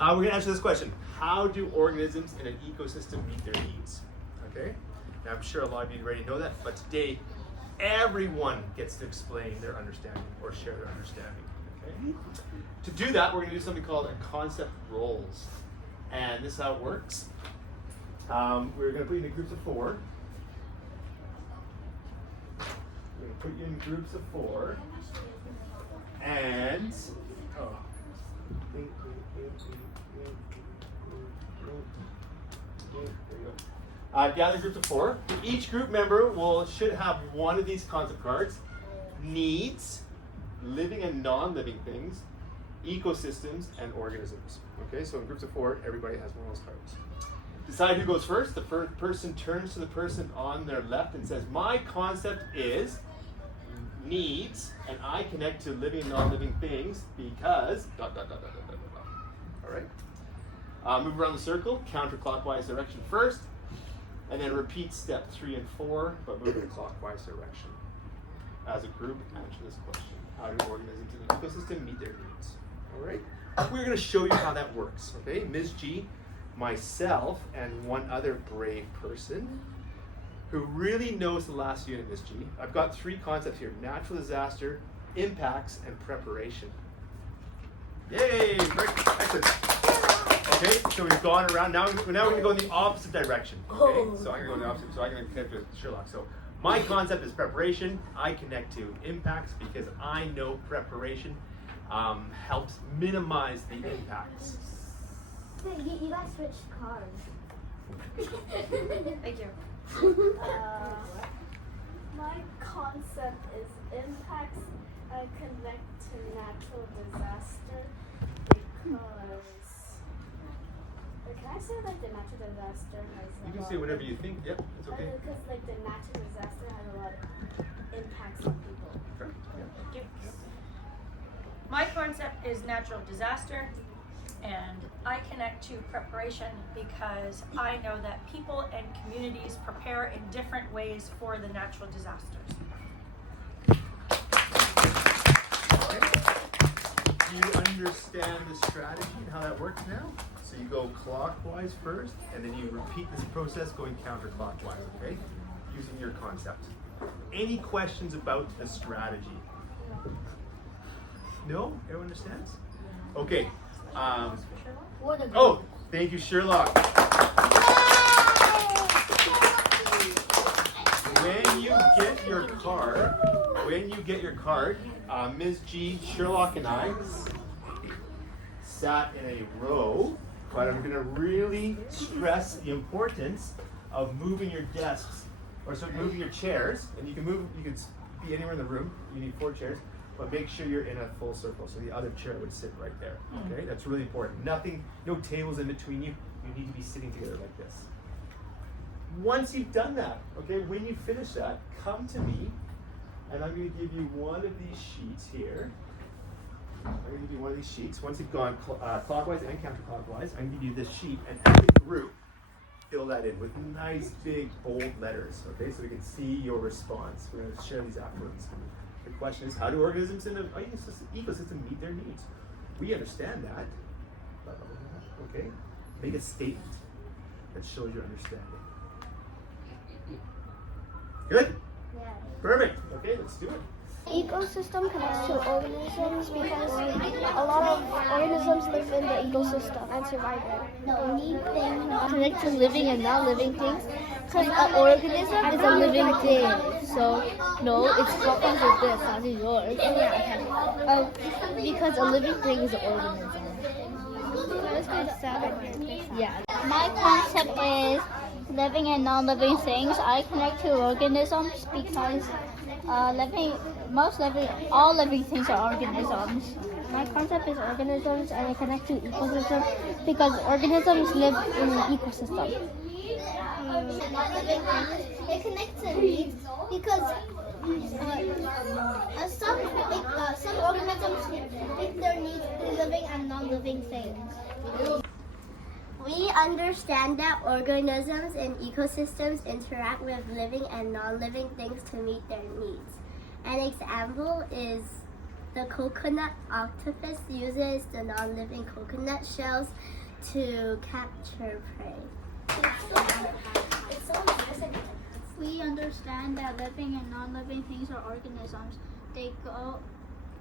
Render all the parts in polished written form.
We're going to answer this question. How do organisms in an ecosystem meet their needs? Okay? Now, I'm sure a lot of you already know that, but today, everyone gets to explain their understanding or share their understanding. Okay? To do that, we're going to do something called a concept roles. And this is how it works. We're going to put you in groups of 4. We're going to put you in groups of 4. And, there you go. Gather groups of 4. Each group member should have one of these concept cards. Needs, living and non-living things, ecosystems, and organisms. Okay, so in groups of 4, everybody has one of those cards. Decide who goes first. The first person turns to the person on their left and says, my concept is needs, and I connect to living and non-living things because ... All right. Move around the circle, counterclockwise direction first, and then repeat step 3 and 4, but move in a clockwise direction. As a group, answer this question. How do organisms in an ecosystem meet their needs? All right. We're going to show you how that works. Okay, Ms. G, myself, and one other brave person who really knows the last unit, Ms. G. I've got 3 concepts here: natural disaster, impacts, and preparation. Yay! Excellent. Okay, so we've gone around. Now we're going to go in the opposite direction. Okay, so I'm going to go in the opposite. So I'm going to connect with Sherlock. So my concept is preparation. I connect to impacts because I know preparation helps minimize the impacts. You guys switched cards. Thank you. My concept is impacts. I connect to natural disaster because. Can I say like the natural disaster has You can say whatever you think. Yep, it's okay. Because like the natural disaster has a lot of impacts on people. Sure. Yeah. Thank you. My concept is natural disaster, and I connect to preparation because I know that people and communities prepare in different ways for the natural disasters. Do you understand the strategy and how that works now? So you go clockwise first, and then you repeat this process going counterclockwise, okay? Using your concept. Any questions about the strategy? No? Everyone understands? Okay. Oh, thank you, Sherlock. When you get your card, Ms. G, Sherlock, and I sat in a row, but I'm going to really stress the importance of moving your desks, or so moving your chairs, and you can be anywhere in the room. You need 4 chairs, but make sure you're in a full circle, so the other chair would sit right there. Okay, that's really important. No tables in between you. You need to be sitting together like this. Once you've done that, okay, when you finish that, come to me, and I'm going to give you one of these sheets here. I'm going to give you one of these sheets. Once you've gone clockwise and counterclockwise, I'm going to give you this sheet, and every group, fill that in with nice, big, bold letters, okay, so we can see your response. We're going to share these afterwards. The question is, how do organisms in an ecosystem meet their needs? We understand that. Okay? Make a statement that shows your understanding. Good? Yeah. Perfect. Okay, let's do it. Ecosystem connects to organisms because a lot of organisms live in the ecosystem and survive there. Connect to living and non-living things because an organism is a living thing. So, no, it's copies of this, not yours. Because a living thing is an organism. Yeah. My concept is living and non-living things. I connect to organisms because all living things are organisms. My concept is organisms, and I connect to ecosystems because organisms live in an ecosystem. It connects to needs because some organisms meet their needs through living and non-living things. We understand that organisms and ecosystems interact with living and non-living things to meet their needs. An example is The coconut octopus uses the non-living coconut shells to capture prey. We understand that living and non-living things are organisms. They go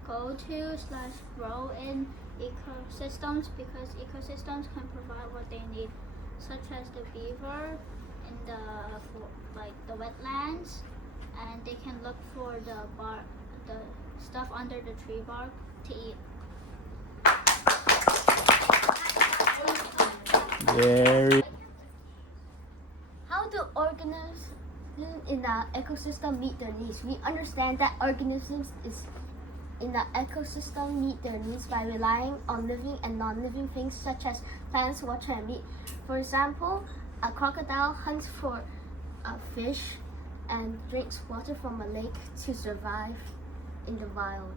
to/grow in ecosystems because ecosystems can provide what they need, such as the beaver in the wetlands, and they can look for the stuff under the tree bark to eat. Very. How do organisms in the ecosystem meet their needs? We understand that organisms in the ecosystem meet their needs by relying on living and non-living things such as plants, water, and meat. For example, a crocodile hunts for a fish and drinks water from a lake to survive in the wild.